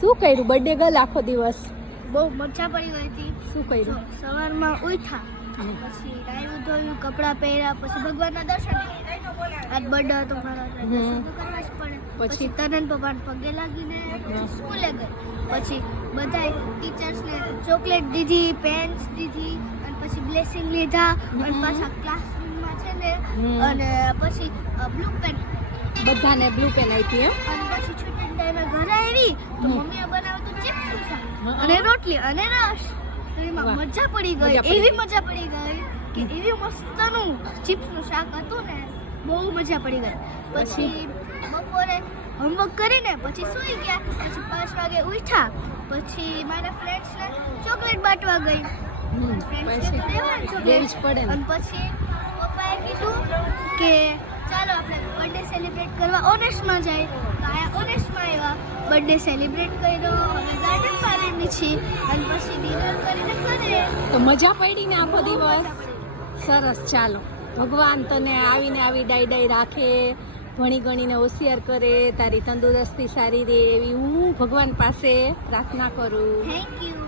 શું કર્યું birthday girl આખો દિવસ? બહુ મજા પડી ગઈ હતી. શું કર્યું? સવારમાં ઉઠ્યા, પછી નાહ્યું ધોયું, કપડાં પહેર્યા, પછી ભગવાનના દર્શન. આજ બર્થડે હતો મારો, દર્શન તો કરવા જ પડે. પછી તનન પપ્પાને પગે લાગીને સ્કૂલે ગઈ. પછી બધાય ટીચર્સને ચોકલેટ દીધી, પેન્સ દીધી, અને પછી બ્લેસિંગ લીધા, અને પાછા ક્લાસરૂમમાં છે ને, અને પછી બ્લુ પેન બધાને બ્લુ પેન આપી એમ? અને પછી છૂટીને ટાઈમે ઘરે આવી તો મમ્મીએ બનાવ્યું હતું ચિપ્સનું શાક અને રોટલી અને રસ. તો એમાં મજા પડી ગઈ, એવી મજા પડી ગઈ કે એવી મસ્તનું ચિપ્સનું શાક હતું ને, બહુ મજા પડી ગઈ. પછી બપોરે હોમવર્ક કરીને પછી સૂઈ ગયા. પછી 5 વાગે ઉઠ્યા, પછી મારા ફ્રેન્ડ્સને ચોકલેટ બાંટવા ગઈ. ફ્રેન્ડ્સને તો દેવાની ચોકલેટ. અને પછી પપ્પાએ કીધું કે ચાલો આપણે બર્થડે સેલિબ્રેટ કરવા ઓનેસ્ટમાં જાય. તો આ ઓનેસ્ટમાં આવ્યા, બર્થડે સેલિબ્રેટ કર્યો, હવે ગાર્ડનમાં આવેલી છીએ, અને પછી ડિનર કરીને ઘરે. તો મજા પડી ને આખો દિવસ? સરસ. ચાલો, ભગવાન તને આવીને આવી ડાઈ રાખે, ભણી ગણીને હોશિયાર કરે, તારી તંદુરસ્તી સારી રહે એવી હું ભગવાન પાસે પ્રાર્થના કરું. Thank you.